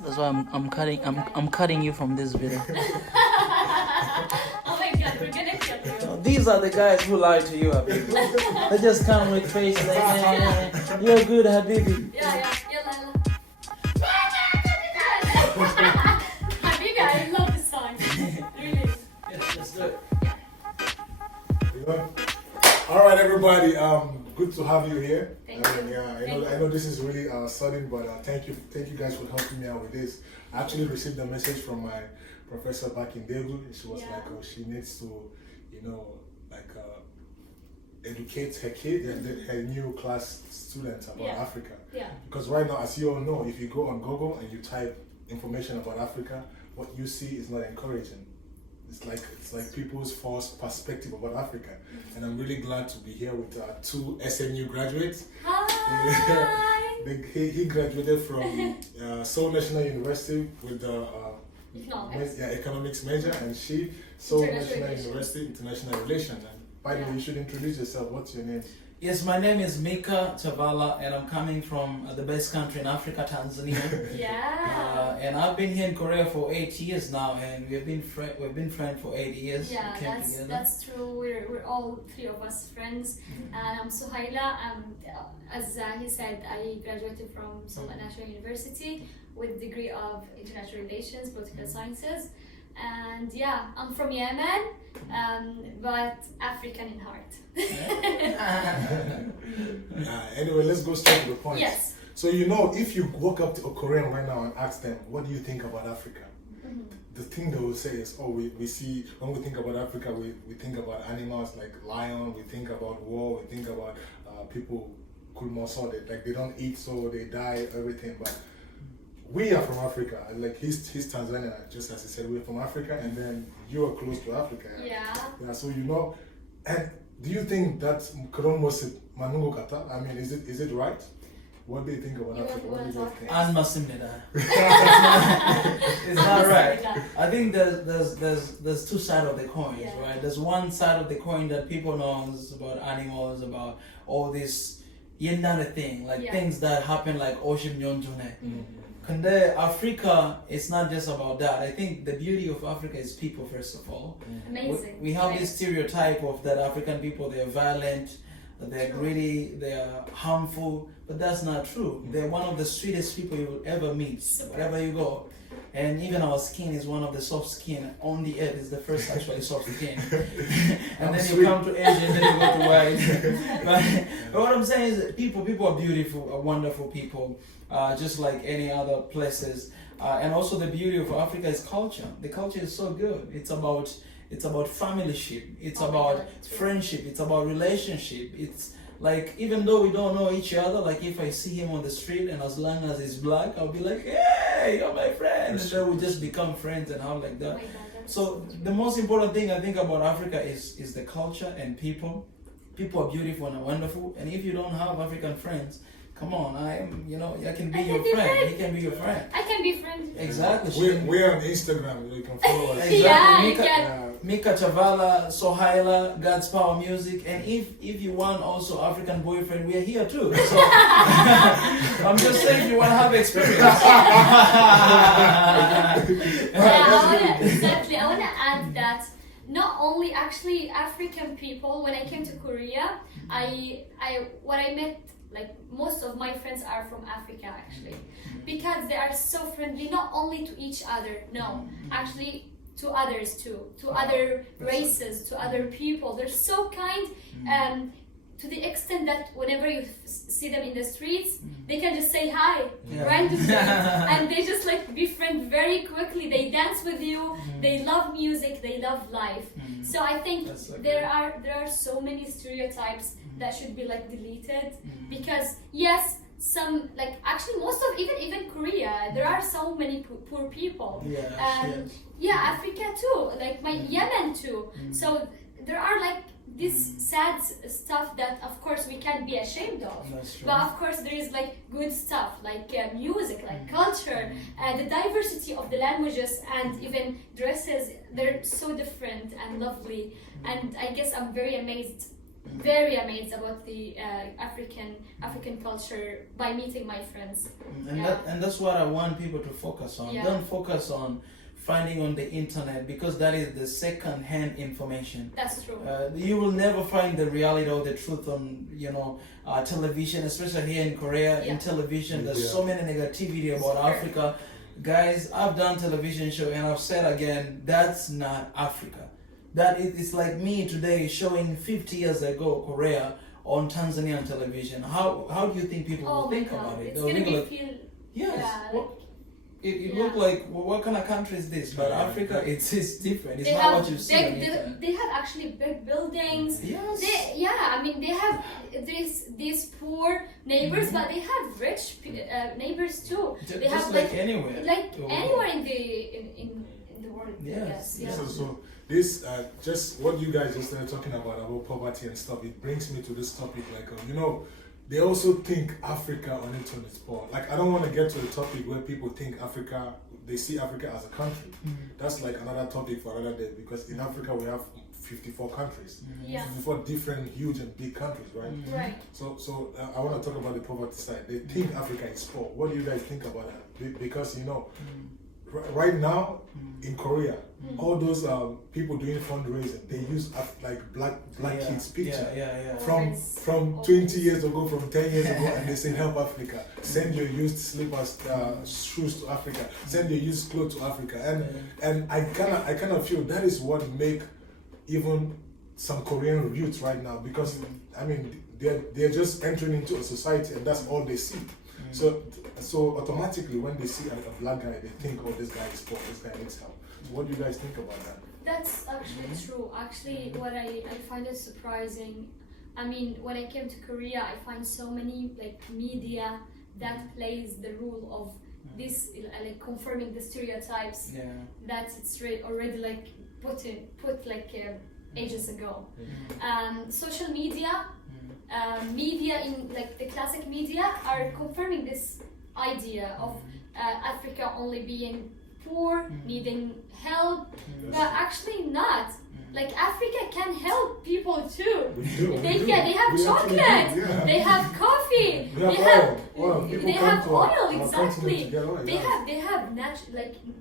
That's why I'm cutting you from this video. Oh my god, we're gonna kill you. So these are the guys who lie to you, Habibi. They just come with face like, you're good, Habibi. Yeah, yalla. Habibi, I love this song. Really. Yes, let's do it. You know? All right, everybody. Good to have you here. Thank you. Yeah, I know this is really sudden, but thank you guys for helping me out with this. I actually received a message from my professor back in Daegu. She was like, oh, she needs to, educate her kid and her new class students about Africa. Yeah. Because right now, as you all know, if you go on Google and you type information about Africa, what you see is not encouraging. It's like people's false perspective about Africa. And I'm really glad to be here with two SMU graduates. Hi. He graduated from Seoul National University with the economics major, and she Seoul National University International Relations. And by the way, you should introduce yourself. What's your name? Yes, my name is Mika Chavala, and I'm coming from the best country in Africa, Tanzania. Yeah. And I've been here in Korea for 8 years now, and we've been friends for 8 years. Yeah, that's true. We're all three of us friends. I'm Sohila. As he said, I graduated from Seoul National University with degree of international relations, political sciences. And yeah, I'm from Yemen, but African in heart. Anyway, let's go straight to the point. Yes. So if you walk up to a Korean right now and ask them, what do you think about Africa? The thing they will say is, we see, when we think about Africa, we think about animals like lion, we think about war, we think about people like they don't eat, so they die, everything. But we are from Africa. Like he's Tanzania, just as he said, we're from Africa, and then you are close to Africa. Yeah. So and do you think that Kronos Manungo Kata? I mean, is it right? What do you think about Africa? What do you guys think? It's not right. I think there's two sides of the coins, right? There's one side of the coin that people know is about animals, about all this yendana thing, things that happen like Ocean Yonjune. Africa, it's not just about that. I think the beauty of Africa is people, first of all. Amazing. We have this stereotype of that African people, they're violent, they're greedy, they're harmful, but that's not true. They're one of the sweetest people you will ever meet, wherever you go. And even our skin is one of the soft skin on the earth. Is the first actually soft skin. And then you come to Asia and then you go to white. But what I'm saying is that people are beautiful, are wonderful people, just like any other places. And also the beauty of Africa is culture. The culture is so good. It's about familyship. It's about friendship. It's about relationship. It's like, even though we don't know each other, like if I see him on the street and as long as he's black, I'll be like, hey, you're my friend. And then we just become friends and how like that. So the most important thing I think about Africa is the culture and people. People are beautiful and wonderful. And if you don't have African friends, come on, I can be your friend. He can be your friend. I can be friends. Exactly. We're on Instagram. You can follow us. Exactly. Mika Chavala, Sohila, God's Power Music, and if you want also African boyfriend, we are here too. So I'm just saying, if you want to have experience. Exactly. I want to add that not only actually African people. When I came to Korea, I met. Like most of my friends are from Africa actually, because they are so friendly, not only to each other, actually to others too, to other races, to other people. They're so kind, to the extent that whenever you see them in the streets, they can just say hi, randomly, and they just like befriend very quickly. They dance with you. They love music. They love life. So I think there are so many stereotypes that should be like deleted, because yes, some like actually most of even Korea, there are so many poor people. Africa too, like Yemen too. So there are like this sad stuff that of course we can't be ashamed of, but of course there is like good stuff like music, like culture, the diversity of the languages and even dresses. They're so different and lovely, and I guess I'm very amazed very amazed about the African culture by meeting my friends. And that's what I want people to focus on. Yeah. Don't focus on finding on the internet, because that is the second-hand information. That's true. You will never find the reality or the truth on television, especially here in Korea. Yeah. In television, there's Yeah. so many negativity about Africa. Guys, I've done television show and I've said again, that's not Africa. That it's like me today showing 50 years ago Korea on Tanzanian television. How do you think people will Oh my think God, about it? it's They'll gonna think be like, feel. yes, Yeah, what- it yeah. looked like, well, what kind of country is this? But Yeah. Africa, it's different. It's They not have what you see on big, internet. they have actually big buildings. Yes. I mean, they have these poor neighbors, but they have rich neighbors too. Ju- They just have like anywhere. like Oh. anywhere in the world. I Yes, guess. yes. Yeah. So this just what you guys just started talking about poverty and stuff. It brings me to this topic. Like they also think Africa on its own is poor. Like I don't want to get to the topic where people think Africa, they see Africa as a country. That's like another topic for another day, because in Africa we have 54 countries, Yeah. 54 different huge and big countries, right? Right. So I want to talk about the poverty side. They think Africa is poor. What do you guys think about that? Because right now in Korea, all those people doing fundraising, they use like black kids' picture Yeah. from 20 years ago, from 10 years ago, and they say help Africa, send your used slippers, shoes to Africa, send your used clothes to Africa, and I kind of feel that is what make even some Korean youth right now, because I mean they're just entering into a society and that's all they see. So automatically when they see a black guy, they think, oh, this guy is poor, this guy needs help. So what do you guys think about that? That's actually true. Actually, what I find it surprising. I mean, when I came to Korea, I find so many like media that plays the role of this, like confirming the stereotypes Yeah. that it's already like put ages ago. Social media, media in like the classic media are confirming this idea of Africa only being poor, needing help, but actually not. Like Africa can help people too. They have We chocolate, actually do, yeah. they have coffee, We have oil. People they come have to oil, our continent exactly. to get oil, They yeah. have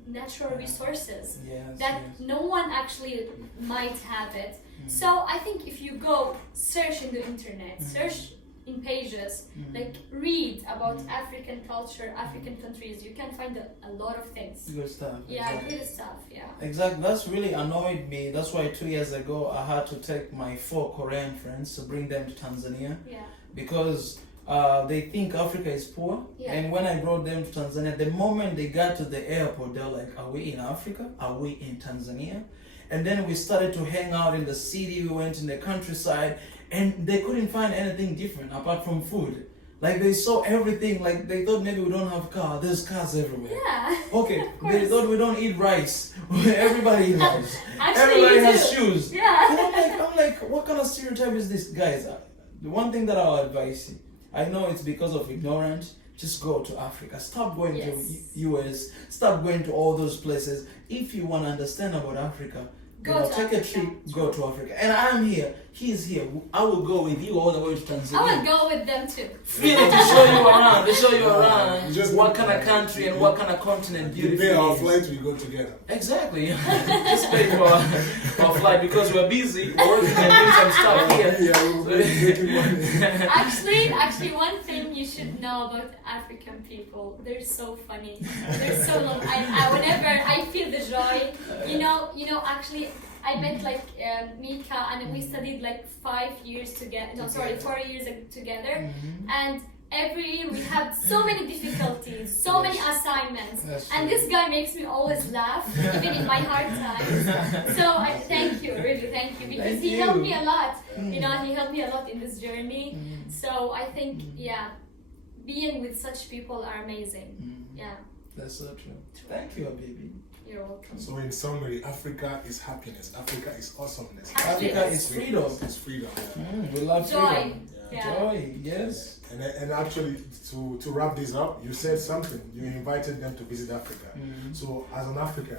natural resources Yes. that no one actually might have it. So I think if you go search in the internet, search in pages, like read about African culture, African countries, you can find a lot of things. Good stuff. Yeah, exactly. good stuff. Yeah. Exactly. That's really annoyed me. That's why 2 years ago I had to take my 4 Korean friends to bring them to Tanzania, Yeah. because they think Africa is poor. Yeah. And when I brought them to Tanzania, the moment they got to the airport, they're like, "Are we in Africa? Are we in Tanzania?" And then we started to hang out in the city. We went in the countryside, and they couldn't find anything different apart from food. Like they saw everything. Like they thought maybe we don't have car. There's cars everywhere. Yeah. Okay, Of course. they thought we don't eat rice. Everybody eats rice. Actually, Everybody you has do. shoes. Yeah. And I'm like, what kind of stereotype is this, guys? The one thing that I'll advise you, I know it's because of ignorance. Just go to Africa. Stop going Yes. to US. Stop going to all those places. If you want to understand about Africa, Go to take a Africa. trip. Go to Africa. And I'm here. He's here. I will go with you all the way to Tanzania. I would go with them too. Really, to show you around. To show you around. Just- what kind of country and what kind of continent You beautiful pay our is. flight, we go together. Exactly. Just pay for our flight because we're busy working and doing some stuff here. Yeah, we're making money. Actually, one thing you should know about African people, they're so funny. They're so long. Whenever I feel the joy, you know. Actually, I met like Mika, and we studied like 5 years together. No, sorry, 4 years together, and. Every year we have so many difficulties, so many assignments, That's and true. this guy makes me always laugh, even in my hard times. So I thank you, really thank you, because Thank he you. helped me a lot. You know, he helped me a lot in this journey. So I think, yeah, being with such people are amazing. Yeah, That's so true. Thank you, baby. you're welcome. So in summary, Africa is happiness. Africa is awesomeness. Actually, Africa is freedom. It's freedom. Yeah. We love Joy. freedom. Yeah. Joy, yes. And actually, to wrap this up, you said something. You invited them to visit Africa. So as an African,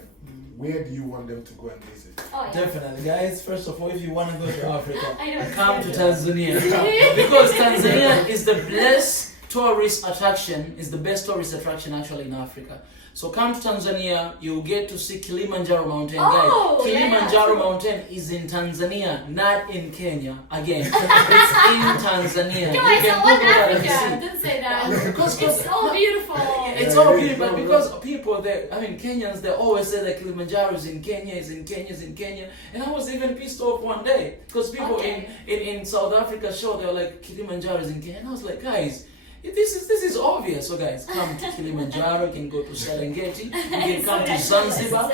where do you want them to go and visit? Oh, yeah. Definitely, guys. First of all, if you want to go to Africa, I know, come to it's Tanzania because Tanzania is the best tourist attraction. Is the best tourist attraction actually in Africa. So come to Tanzania, you get to see Kilimanjaro Mountain. Oh, Guys, Kilimanjaro yeah. Mountain is in Tanzania, not in Kenya. Again, it's in Tanzania. Guys, You I can want Google that and Africa. see. Don't say that. Because- It's so beautiful. It's all beautiful, but because people, Kenyans, they always say that Kilimanjaro is in Kenya, is in Kenya, is in Kenya. And I was even pissed off one day because people Okay. in South Africa show, they were like, Kilimanjaro is in Kenya. And I was like, guys, this is obvious. So guys, come to Kilimanjaro, you can go to Serengeti, you can come to Zanzibar.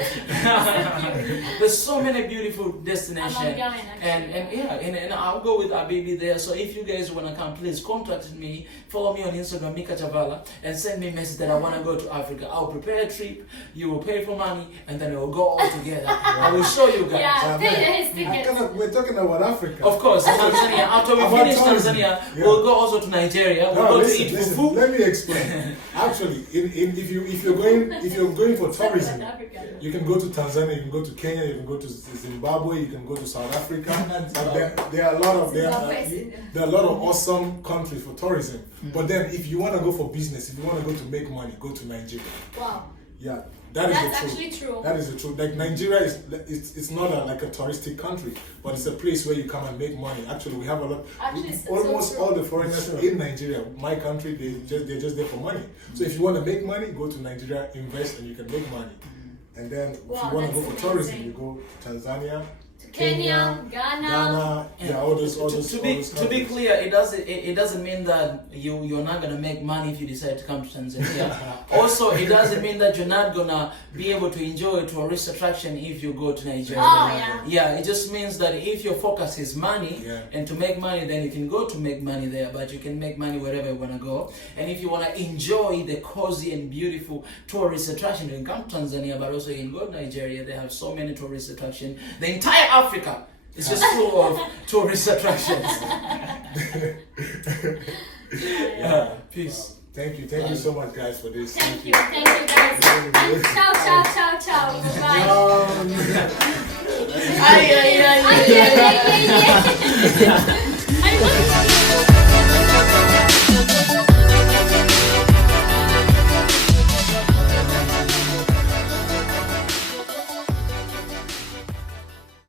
There's so many beautiful destinations. I'm not going, actually. And I'll go with Abibi there. So if you guys wanna come, please contact me, follow me on Instagram, Mika Chavala, and send me a message that I wanna go to Africa. I'll prepare a trip, you will pay for money, and then we'll go all together. I will show you guys. Yeah, pay his I tickets. cannot, we're talking about Africa. Of course, Tanzania. After we About finish tourism. Tanzania, Yeah. we'll go also to Nigeria. We'll No, go to listen, eat listen, fufu. let me explain. Actually, if you're going for tourism, Africa. you can go to Tanzania, you can go to Kenya, you can go to Zimbabwe, you can go to South Africa. But there are a lot of there are a lot of awesome countries for tourism. But then, if you want to go for business, if you want to go to make money, go to Nigeria. Wow. Yeah, that is That's the truth. actually true. That is the truth. Like Nigeria it's not like a touristic country, but it's a place where you come and make money. Actually, we have a lot. Actually, it's Almost so true. all the foreigners in Nigeria, my country, they're just there for money. So if you want to make money, go to Nigeria, invest, and you can make money. And then if Wow, you want to go that's for tourism, amazing. you go to Tanzania, Kenya, Ghana. yeah, all those To be countries. clear, it doesn't mean that you're not gonna make money if you decide to come to Tanzania. Also, it doesn't mean that you're not gonna be able to enjoy a tourist attraction if you go to Nigeria. Oh, yeah. Yeah, it just means that if your focus is money Yeah. and to make money, then you can go to make money there, but you can make money wherever you wanna go. And if you wanna enjoy the cozy and beautiful tourist attraction, you can come to Tanzania, but also you can go to Nigeria. They have so many tourist attractions. The entire Africa is just full of tourist attractions. Yeah, peace. Thank you so much, guys, for this. Thank you guys. Ciao, ciao. Bye. Ay, ay, ay, ay. Ay, ay, ay, ay, ay.